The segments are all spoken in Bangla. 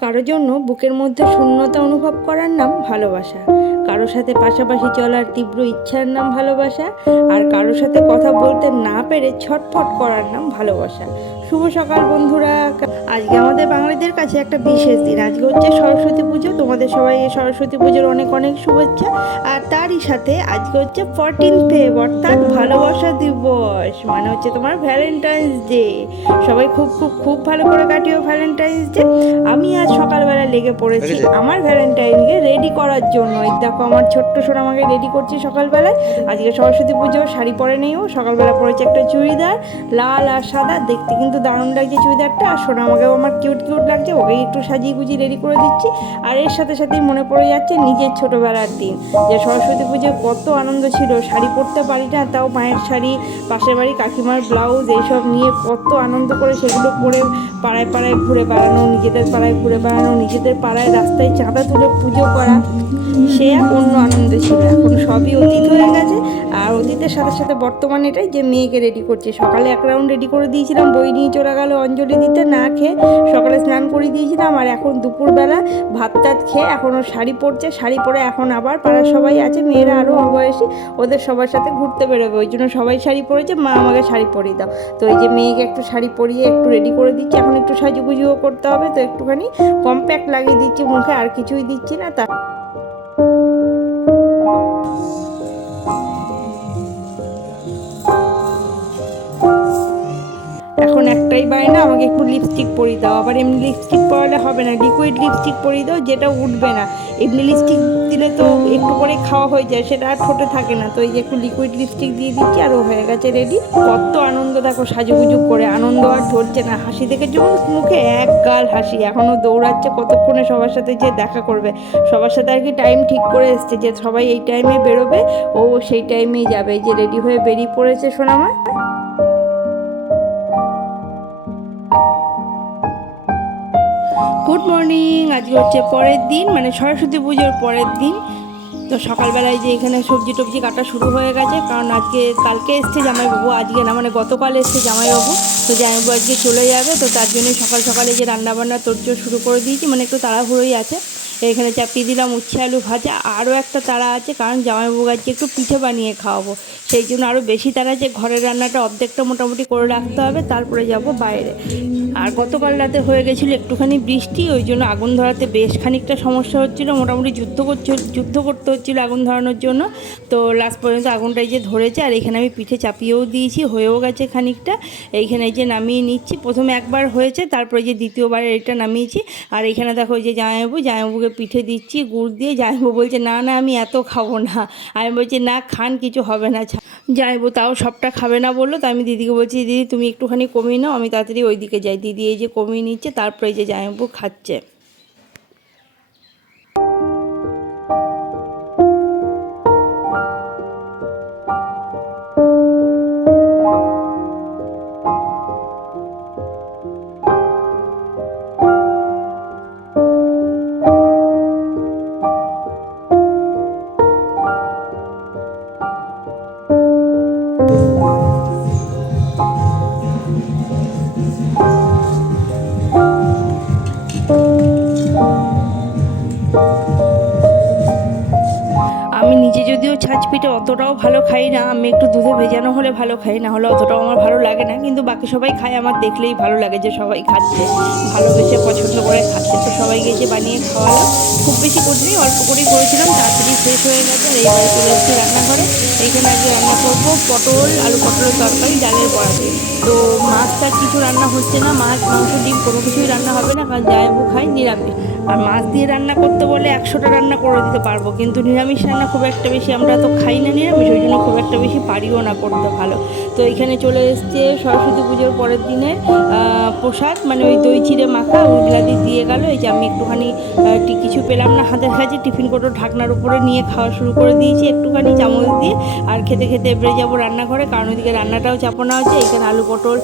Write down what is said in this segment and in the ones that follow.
কারোর জন্য বুকের মধ্যে শূন্যতা অনুভব করার নাম ভালোবাসা। কারোর সাথে পাশাপাশি চলার তীব্র ইচ্ছার নাম ভালোবাসা আর কারোর সাথে কথা বলতে না পেরে ছটফট করার নাম ভালোবাসা। শুভ সকাল বন্ধুরা। আজকে আমাদের বাঙালিদের কাছে একটা বিশেষ দিন। আজকে হচ্ছে সরস্বতী পুজো। তোমাদের সবাই এই সরস্বতী পুজোর অনেক অনেক শুভেচ্ছা। আর তারই সাথে আজকে হচ্ছে ফোরটিন ফেব অর্থাৎ ভালোবাসা দিবস। মানে হচ্ছে তোমার ভ্যালেন্টাইন্স ডে সবাই খুব খুব খুব ভালো করে কাটিও ভ্যালেন্টাইন্স ডে আমি আজ সকালবেলা লেগে পড়েছি। আমার ভ্যালেন্টাইনকে রেডি করার জন্য এই দেখো আমার ছোট্ট সোনা আমাকে রেডি করছি সকালবেলায়। আজকে সরস্বতী পুজো শাড়ি পরে নেইও সকালবেলা পরেছে একটা চুড়িদার লাল আর সাদা। দেখতে কিন্তু দারুণ লাগছে চুড়িদারটা। আর সোনা আমাকেও আমার কিউট কিউট লাগছে। ওকে একটু সাজিয়ে গুজিয়ে রেডি করে দিচ্ছি। আর এর সাথে সাথেই মনে পড়ে যাচ্ছে নিজের ছোটোবেলার দিন। যে সরস্বতী পুজোয় কত আনন্দ ছিল। শাড়ি পরতে পারি না তাও মায়ের শাড়ি পাশের বাড়ি কাকিমার ব্লাউজ এইসব নিয়ে কত আনন্দ করে সেগুলো পরে পাড়ায় পাড়ায় ঘুরে বেড়ানো নিজেদের পাড়ায় ঘুরে বেড়ানো নিজেদের পাড়ায় রাস্তায় চাঁদা তুলে পুজো করা, সে অন্য আনন্দ ছিল। এখন সবই অতীত হয়ে গেছে। আর অতীতের সাথে সাথে বর্তমানে এটাই যে মেয়েকে রেডি করছে। সকালে এক রাউন্ড রেডি করে দিয়েছিলাম, বই নিয়ে চলে গেল, অঞ্জলি দিতে না খেয়ে সকালে স্নান করে দিয়েছিলাম। আর এখন দুপুরবেলা ভাত টাত খেয়ে এখন ও শাড়ি পরছে। শাড়ি পরে এখন আবার পাড়ার সবাই আছে, মেয়েরা আরও বয়সী ওদের সবার সাথে ঘুরতে বেরোবে। ওই জন্য সবাই শাড়ি পরেছে, মা আমাকে শাড়ি পরিয়ে দাও। তো এই যে মেয়েকে একটু শাড়ি পরিয়ে একটু রেডি করে দিচ্ছি। এখন একটু সাজুগুজুও করতে হবে। তো একটুখানি কম্প্যাক্ট লাগিয়ে দিচ্ছি মুখে আর কিছুই দিচ্ছি না তা একটাই বায়না, আমাকে একটু লিপস্টিক পরিয়ে দাও। আবার এমনি লিপস্টিক পরালে হবে না লিকুইড লিপস্টিক পরিয়ে দাও, যেটা উঠবে না। এমনি লিপস্টিক দিলে তো একটু করে খাওয়া হয়ে যায়, সেটা আর ঠোঁটে থাকে না। তো এই যে একটু লিকুইড লিপস্টিক দিয়ে দিচ্ছি, আর ও হয়ে গেছে রেডি কত আনন্দ, দেখো সাজুগুজু করে, আনন্দ আর ধরছে না। হাসি দেখে যখন মুখে? এক গাল হাসি। এখনও দৌড়াচ্ছে, কতক্ষণে সবার সাথে যে দেখা করবে? সবার সাথে আর কি টাইম ঠিক করে এসছে যে সবাই এই টাইমে বেরোবে, ও সেই টাইমেই যাবে। যে রেডি হয়ে বেরিয়ে পড়েছে সোনামা। মর্নিং আজকে হচ্ছে পরের দিন মানে সরস্বতী পুজোর পরের দিন। তো সকালবেলায় যে এখানে সবজি টবজি কাটা শুরু হয়ে গেছে, কারণ আজকে, কালকে এসছে জামাইবাবু, আজকে না মানে গতকাল এসছে জামাইবাবু। তো জামাইবাবু আজকে চলে যাবে, তো তার জন্যই সকাল সকালে যে রান্নাবান্না, তোরজোর শুরু করে দিয়েছি মানে একটু তাড়াহুড়োই আছে। এখানে চাপিয়ে দিলাম উচ্ছে, আলু ভাজা, আরও একটা তাড়া আছে, কারণ জামাইবাবু আজকে একটু পিঠে বানিয়ে খাওয়াবো। সেই জন্য আরও বেশি তাড়া যে ঘরের রান্নাটা অর্ধেকটা মোটামুটি করে রাখতে হবে, তারপরে যাব বাইরে। আর গতকাল রাতে হয়ে গেছিল একটুখানি বৃষ্টি, ওই জন্য আগুন ধরাতে বেশ খানিকটা সমস্যা হচ্ছিল। মোটামুটি যুদ্ধ করছে, যুদ্ধ করতে হচ্ছিল আগুন ধরানোর জন্য। তো লাস্ট পর্যন্ত আগুনটা এই যে ধরেছে, আর এখানে আমি পিঠে চাপিয়েও দিয়েছি, হয়েও গেছে খানিকটা। এইখানে এই যে নামিয়ে নিচ্ছি, প্রথমে একবার হয়েছে, তারপরে যে দ্বিতীয়বার এটা নামিয়েছি। আর এখানে দেখো যে জামাইবাবু, জামাইবাবুকে পিঠে দিচ্ছি, গুড় দিয়ে। জামাইবাবু বলছে, না না, আমি এত খাব না। আমি বলছি, না, খান, কিছু হবে না জামাইবাবু তাও সবটা খাবে না বলল। তাই আমি দিদিকে বলছি, দিদি, তুমি একটুখানি কমিয়ে নাও, আমি তাড়াতাড়ি ওই দিকে যাই। দিদি এই যে কমিয়ে নিচ্ছে, তারপরে এই যে জামাইবাবু খাচ্ছে। আমি নিজে যদিও ছাঁচ পিঠে অতটাও ভালো খাই না, আমি একটু দুধে ভেজানো হলে ভালো খাই, না হলে অতটাও আমার ভালো লাগে না, কিন্তু বাকি সবাই খায়, আমার দেখলেই ভালো লাগে যে সবাই খাচ্ছে, ভালোবেসে পছন্দ করে খাচ্ছে। তো সবাইকে যে বানিয়ে খাওয়ালাম, খুব বেশি করিনি, অল্প করেই করেছিলাম, তাড়াতাড়ি শেষ হয়ে গেছে, আর এইবারে চলে এসেছি রান্নাঘরে। এইখানে আজকে রান্না করব পটল, আলু পটলের তরকারি, ডালের বড়া দিয়ে তো মাছ টাছ কিছু রান্না হচ্ছে না, মাছ, মাংস, ডিম কোনো কিছুই রান্না হবে না, কারণ জায়বু খাই, নিরামিষ। আর মাছ দিয়ে রান্না করতে বলে একশোটা রান্না করে দিতে পারব। কিন্তু নিরামিষ রান্না খুব একটা বেশি আমরা তো খাই না নিরামিষ, ওই জন্য খুব একটা বেশি পারিও না করতে ভালো। তো এখানে চলে এসছে সরস্বতী পুজোর পরের দিনে প্রসাদ মানে ওই দই চিড়ে মাখা ওইগুলাদি দিয়ে গেল। এই যে আমি একটুখানি কিছু পেলাম না হাতের কাছে টিফিন কোটো ঢাকনার উপরে নিয়ে খাওয়া শুরু করে দিয়েছি একটুখানি চামচ দিয়ে। আর খেতে খেতে এবারে যাব রান্নাঘরে, কারণ ওইদিকে রান্নাটাও চাপানো আছে। এখানে আলু পটল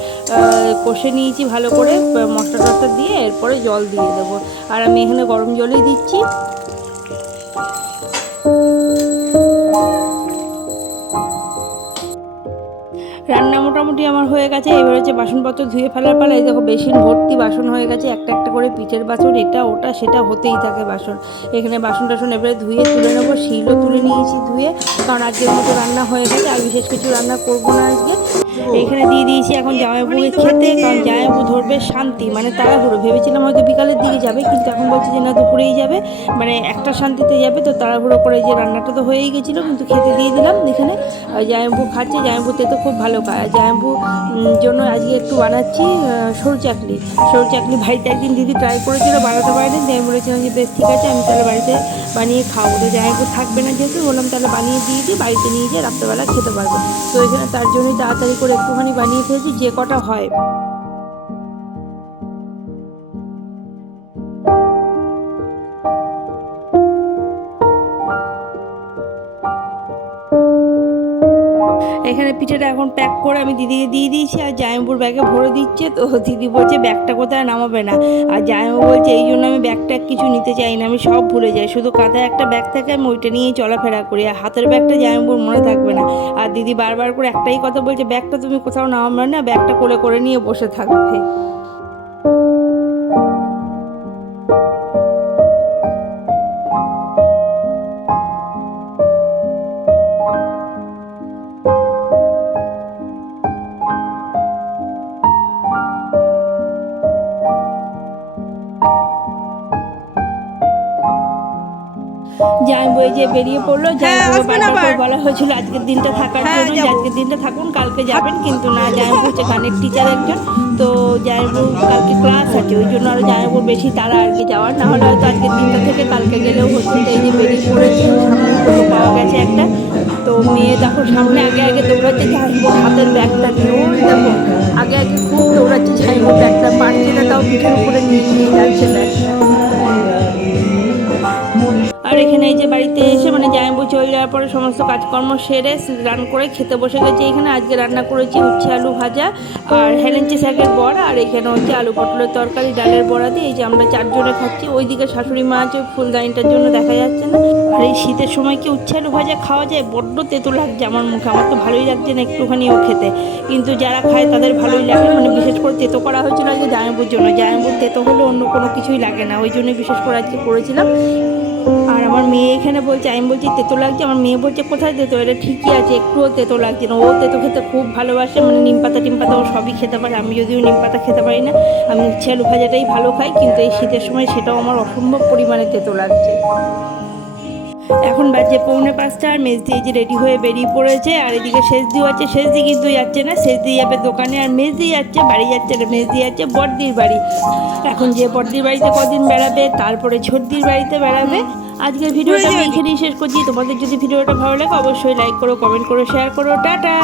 কষে নিয়েছি ভালো করে, মশলা টসলা দিয়ে, এরপরে জল দিয়ে দেবো। আর আমি গরম জলই দিচ্ছি। রান্না মোটামুটি আমার হয়ে গেছে। এবার হচ্ছে বাসনপত্র ধুয়ে ফেলার পালা। দেখো, বেসিন ভর্তি বাসন হয়ে গেছে। একটা একটা করে পিঠের বাসন, এটা, ওটা, সেটা হতেই থাকে বাসন। এখানে বাসন টাসন এবারে ধুয়ে তুলে নেব, শিলও তুলে নিয়েছি ধুয়ে। কারণ আজকের মতো রান্না হয়ে গেছে। আর বিশেষ কিছু রান্না করব না আজকে। এখানে দিয়ে দিয়েছি এখন জামাইবাবুকে খেতে, কারণ জামাইবাবু ধরবে শান্তি। মানে তারা তাড়াহুড়ো। ভেবেছিলাম হয়তো বিকালের দিকে যাবে, কিন্তু এখন বলছে যে না, দুপুরেই যাবে। মানে একটা শান্তিতে যাবে, তো তাড়াহুড়ো করে যে রান্নাটা তো হয়েই গেছিল, কিন্তু খেতে দিয়ে দিলাম এখানে। জামাইবাবু খাচ্ছে, জামাইবাবুতে তো খুব ভালো খায় জামাইবাবু জন্য আজকে একটু বানাচ্ছি সরু চাকলি সরু চাকলি বাড়িতে একদিন দিদি ট্রাই করেছিল, বানাতে পারেনি আমি বলেছিলাম যে, বেশ, ঠিক আছে, আমি তাহলে বাড়িতে বানিয়ে খাওয়াবো। তো জামাইবাবু থাকবে না যেহেতু, বললাম তাহলে বানিয়ে দিয়ে দিই, বাড়িতে নিয়ে যেয়ে রাত্রেবেলা খেতে পারব। তো এখানে তার জন্যই তাড়াতাড়ি করে একটুখানি বানিয়ে ফেলেছি যে কটা হয়। এখানে পিঠেটা এখন প্যাক করে আমি দিদিকে দিয়ে দিয়েছি, আর জায়ম্বুর ব্যাগে ভরে দিচ্ছে। তো দিদি বলছে ব্যাগটা কোথায়? নামাবে না। আর জায়ম্বু বলছে, এই জন্য আমি ব্যাগটা কিছু নিতে চাই না, আমি সব ভুলে যাই। শুধু কাঁথায় একটা ব্যাগ থাকে, আমি ওইটা নিয়েই চলাফেরা করি, আর হাতের ব্যাগটা জায়ম্বুর মনে থাকবে না। আর দিদি বারবার করে একটাই কথা বলছে ব্যাগটা তুমি কোথাও নামাবে না ব্যাগটা কোলে করে নিয়ে বসে থাকবে। এই যে বেরিয়ে পড়ল বারবার বলা হয়েছিল আজকের দিনটা থাকার হ্যাঁ, জন্য আজকের দিনটা থাকুন কালকে যাবেন কিন্তু না জানব হচ্ছে গানের টিচার একজন তো জানব কালকে ক্লাস আছে ওই জন্য আরও জানব বেশি তারা আর কি যাওয়ার না হলে হয়তো আজকের দিনটা থেকে কালকে গেলেও হচ্ছে এই যে বেরিয়ে পড়েছে সামনে পাওয়া গেছে একটা তো মেয়ে দেখো সামনে আগে আগে দৌড়াচ্ছে জানব হাতের ব্যাগটা নিয়ে ওই দেখো আগে আগে খুব দৌড়াচ্ছে জানব ব্যাগটা পারছে না তাও পিঠের উপরে নিয়ে নিয়ে যাচ্ছে ব্যাগটা। এখানে এই যে বাড়িতে এসে মানে জামাইবু চলে যাওয়ার পরে সমস্ত কাজকর্ম সেরে রান করে খেতে বসে গেছে। এখানে আজকে রান্না করেছি উচ্ছে আলু ভাজা আর হেলেঞ্চি শাকের বড়া আর এখানে হচ্ছে আলু পটলের তরকারি ডালের বড়া দিয়ে এই যে আমরা চারজনে খাচ্ছি। ওইদিকে শাশুড়ি মা আছে ওই ফুলদানিটার জন্য দেখা যাচ্ছে না। আর এই শীতের সময় কি উচ্ছে আলু ভাজা খাওয়া যায়? বড্ড তেতো লাগছে আমার মুখে। আমার তো ভালোই লাগছে না একটুখানিও খেতে। কিন্তু যারা খায় তাদের ভালোই লাগে। মানে বিশেষ করে তেতো করা হয়েছিল আজকে জামাইবুর জন্য। জামাইবুর তেতো হলে অন্য কোনো কিছুই লাগে না। ওই জন্য বিশেষ করে আজকে করেছিলাম। আর আমার মেয়ে এখানে বলছে, আমি বলছি, তেতো লাগছে? আমার মেয়ে বলছে, কোথায় তেতো? এটা ঠিকই আছে, একটুও তেতো লাগছে না। ও তেতো খেতে খুব ভালোবাসে মানে নিম পাতা, টিম পাতা ও সবই খেতে পারে। আমি যদিও নিম পাতা খেতে পারি না, আমি ইচ্ছে আলু ভাজাটাই ভালো খাই, কিন্তু এই শীতের সময় সেটাও আমার অসম্ভব পরিমাণে তেতো লাগছে। এখন বাজে পৌনে পাঁচটা আর মেজদি এই যে রেডি হয়ে বেরিয়ে পড়েছে আর এদিকে সেজদি আছে। সেজদি কিন্তু যাচ্ছে না সেজদি যাবে দোকানে আর মেজদি যাচ্ছে বাড়ি যাচ্ছে না মেজদি যাচ্ছে বড়দির বাড়ি। এখন যে বড়দির বাড়িতে কদিন বেড়াবে তারপরে ছোটদির বাড়িতে বেড়াবে। আজকের ভিডিওটা আমি এখানেই শেষ করছি। তোমাদের যদি ভিডিওটা ভালো লাগে অবশ্যই লাইক করো কমেন্ট করো শেয়ার করো টাটা!